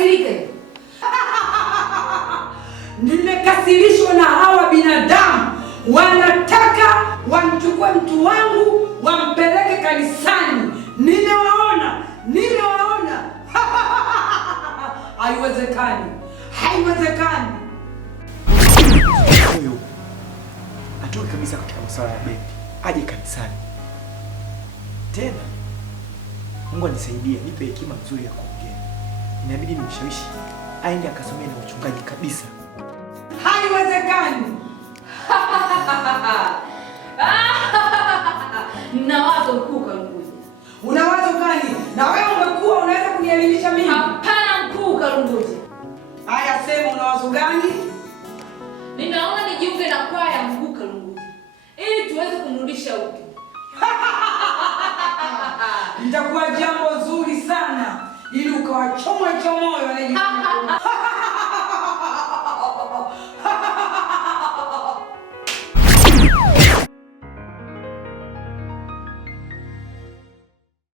umekasirika? Nimekasirishwa na hawa binadamu. Wanataka wamchukue mtu wangu wampeleke kanisani. Nimewaona. Haiwezekani. Huyo atoke kabisa katika masuala ya bendi, aje kanisani tena. Mungu anisaidie, nipe hekima nzuri ya kuongea. Inabidi nimshawishi aende akasomee na uchungaji kabisa. Haiwezekani. Na wazo mkuu Kalunguja. Una wazo gani? Na wewe umekuwa unaweza kunielimisha mimi? Hapana mkuu Kalunguja. Haya, sema una wazo gani? Ninaona nijiunge na kwaya mkuu Kalunguja ili tuweze kumrudisha huko. Itakuwa jambo zuri sana ili ukawache